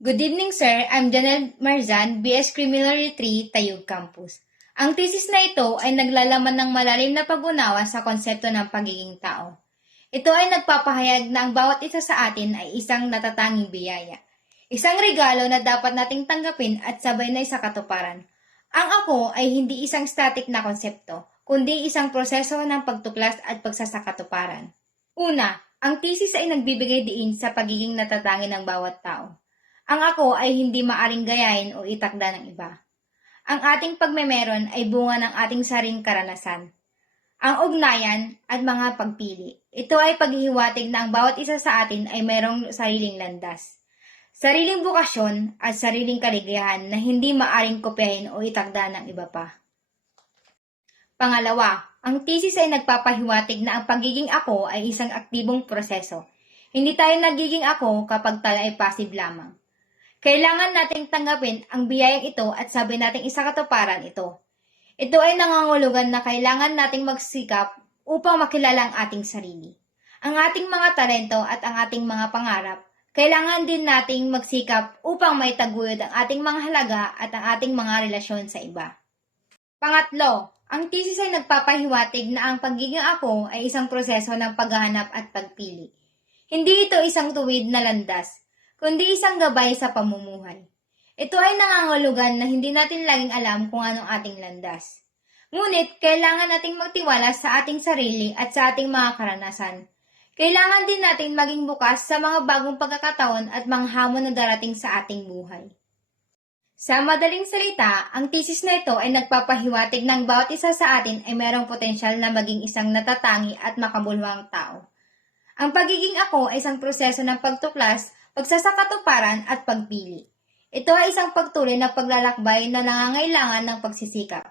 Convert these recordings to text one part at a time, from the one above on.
Good evening, sir. I'm Janelle Marzan, BS Criminology 3, Tayug Campus. Ang thesis na ito ay naglalaman ng malalim na pag-unawa sa konsepto ng pagiging tao. Ito ay nagpapahayag na ang bawat isa sa atin ay isang natatanging biyaya. Isang regalo na dapat nating tanggapin at sabay na sa katuparan. Ang ako ay hindi isang static na konsepto, kundi isang proseso ng pagtuklas at pagsasakatuparan. Una, ang thesis ay nagbibigay diin sa pagiging natatangin ng bawat tao. Ang ako ay hindi maaring gayahin o itakda ng iba. Ang ating pagmemeron ay bunga ng ating saring karanasan. Ang ugnayan at mga pagpili. Ito ay paghihiwatig na ang bawat isa sa atin ay mayroong sariling landas. Sariling bukasyon at sariling kaligayahan na hindi maaring kopyahin o itakda ng iba pa. Pangalawa, ang thesis ay nagpapahiwatig na ang pagiging ako ay isang aktibong proseso. Hindi tayo nagiging ako kapag tayo ay passive lamang. Kailangan nating tanggapin ang biyayang ito at sabi nating isakatuparan ito. Ito ay nangangulugan na kailangan nating magsikap upang makilala ang ating sarili. Ang ating mga talento at ang ating mga pangarap, kailangan din nating magsikap upang may taguyod ang ating mga halaga at ang ating mga relasyon sa iba. Pangatlo, ang thesis ay nagpapahiwatig na ang pagiging ako ay isang proseso ng paghahanap at pagpili. Hindi ito isang tuwid na landas, kundi isang gabay sa pamumuhay. Ito ay nangangulugan na hindi natin laging alam kung anong ating landas. Ngunit, kailangan nating magtiwala sa ating sarili at sa ating mga karanasan. Kailangan din natin maging bukas sa mga bagong pagkakataon at mga hamon na darating sa ating buhay. Sa madaling salita, ang thesis na ito ay nagpapahiwatig ng bawat isa sa atin ay mayroong potensyal na maging isang natatangi at makabuluhang tao. Ang pagiging ako ay isang proseso ng pagtuklas, pagsasakatuparan at pagpili. Ito ay isang pagtuloy na paglalakbay na nangangailangan ng pagsisikap,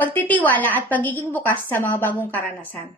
pagtitiwala at pagiging bukas sa mga bagong karanasan.